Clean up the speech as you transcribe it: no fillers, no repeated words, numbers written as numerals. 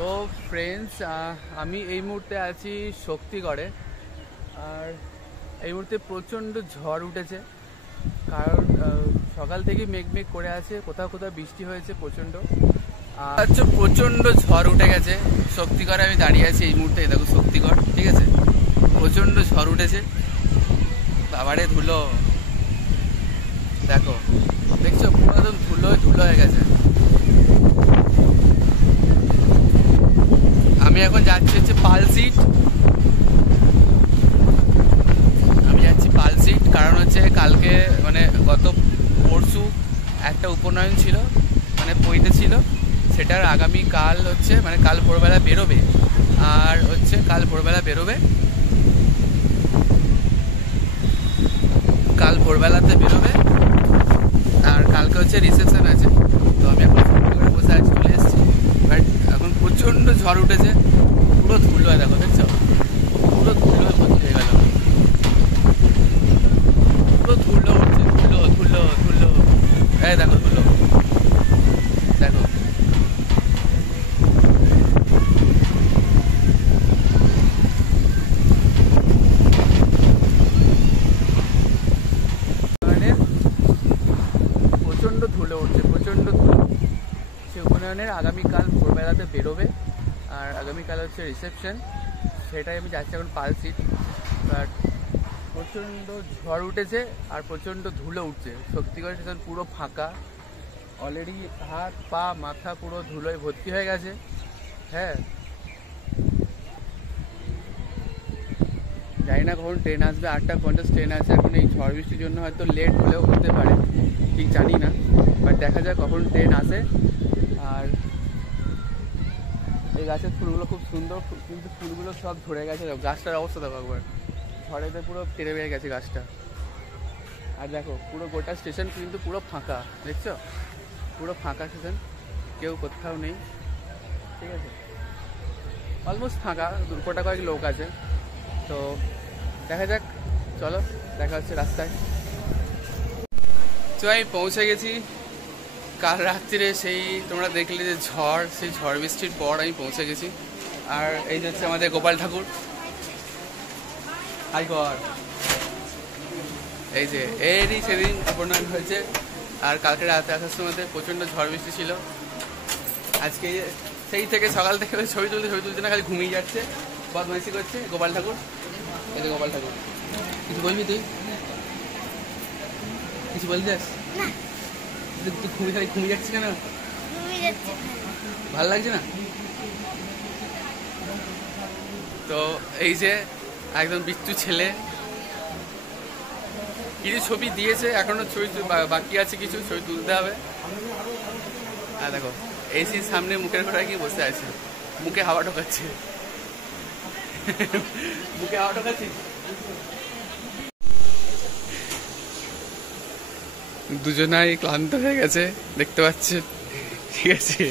তো ফ্রেন্ডস, আমি এই মুহূর্তে আছি শক্তিগড়ে। আর এই মুহূর্তে প্রচণ্ড ঝড় উঠেছে, কারণ সকাল থেকে মেঘ করে আছে, কোথাও কোথাও বৃষ্টি হয়েছে প্রচণ্ড। আচ্ছা, প্রচণ্ড ঝড় উঠে গেছে শক্তিগড়ে। আমি দাঁড়িয়ে আছি এই মুহূর্তে, দেখো শক্তিগড়, ঠিক আছে। প্রচণ্ড ঝড় উঠেছে, বাবারে ধুলো দেখো, দেখছো পুরো একদম ধুলো হয়ে গেছে। আমি এখন যাচ্ছি হচ্ছে পালসিট। আমি যাচ্ছি পালসিট, কারণ হচ্ছে কালকে মানে গত পরশু একটা উপনয়ন ছিল, মানে পইতে ছিল, সেটার আগামী কাল হচ্ছে মানে কাল ভোরবেলা বেরোবে। আর হচ্ছে কাল ভোরবেলা বেরোবে, কাল ভোরবেলাতে বেরোবে। আর কালকে হচ্ছে রিসেপশন আছে। তো আমি এখন করে বসে আছি, চলে এসেছি। বাট এখন প্রচণ্ড ঝড় উঠেছে, পুরো ধুলো হয়, দেখো দেখছো, পুরো ধুলো ভর্তি হয়ে গেল, পুরো ধুলো উঠছে, ধুলো এই দেখো ধুলো, দেখো প্রচণ্ড ধুলো উঠছে, প্রচণ্ড ধুলো। সে উপনয়নের আগামীকাল ভোরবেলাতে বেরোবে, আর আগামীকাল হচ্ছে রিসেপশন, সেটাই আমি যাচ্ছি এখন পালসিট। বাট প্রচণ্ড ঝড় উঠেছে আর প্রচণ্ড ধুলো উঠছে। শক্তিগড় স্টেশন পুরো ফাঁকা, অলরেডি হাত পা মাথা পুরো ধুলোয় ভর্তি হয়ে গেছে। হ্যাঁ, জানি না কখন ট্রেন আসবে, 8:50 ট্রেন আছে। এখন এই ঝড় বৃষ্টির জন্য হয়তো লেট হলেও হতে পারে, ঠিক জানি না, বাট দেখা যাক কখন ট্রেন আসে। আর এই গাছের ফুলগুলো খুব সুন্দর, কিন্তু ফুলগুলো সব ঝরে গেছে, গাছটার অবস্থা দেখো একবার, ঝড়েতে পুরো কেটে বেড়ে গেছে গাছটা। আর দেখো পুরো গোটা স্টেশন কিন্তু পুরো ফাঁকা, দেখছো, পুরো ফাঁকা স্টেশন, কেউ কোথাও নেই, ঠিক আছে, অলমোস্ট ফাঁকা, দুর্গটা কয়েক লোক আছে। তো দেখা যাক, চলো দেখা হচ্ছে রাস্তায়। তো আমি পৌঁছে গেছি কাল রাত্রিরে, সেই তোমরা দেখলে যে ঝড়, সেই ঝড় বৃষ্টির পর আমি পৌঁছে গেছি। আর এই যে হচ্ছে আমাদের গোপাল ঠাকুর, হাই কর, এই যে এরই সেদিন উপনয়ন হয়েছে। আর কালকে রাতে আসার সময় প্রচণ্ড ঝড় বৃষ্টি ছিল। আজকে সেই থেকে সকাল থেকে ছবি তুলতে না, খালি ঘুমিয়ে যাচ্ছে, বদমাইশি করছে গোপাল ঠাকুর। এই যে গোপাল ঠাকুর, কিছু বলবি তুই? কিছু বলতে চাস? তুই খালি ঘুমিয়ে যাচ্ছিস কেন? ভালো লাগছে না? তো এই যে একদম বিচ্ছু ছেলে, কিছু ছবি দিয়েছে, এখনো ছবি বাকি আছে, কিছু ছবি তুলতে হবে। আর দেখো এসির সামনে মুখের ঘোড়ায় কি বসে আছে, মুখে হাওয়া ঢোকাচ্ছে, মুখে হাওয়া ঢোকাচ্ছিস। দুজনাই ক্লান্ত হয়ে গেছে, দেখতে পাচ্ছেন, ঠিক আছে।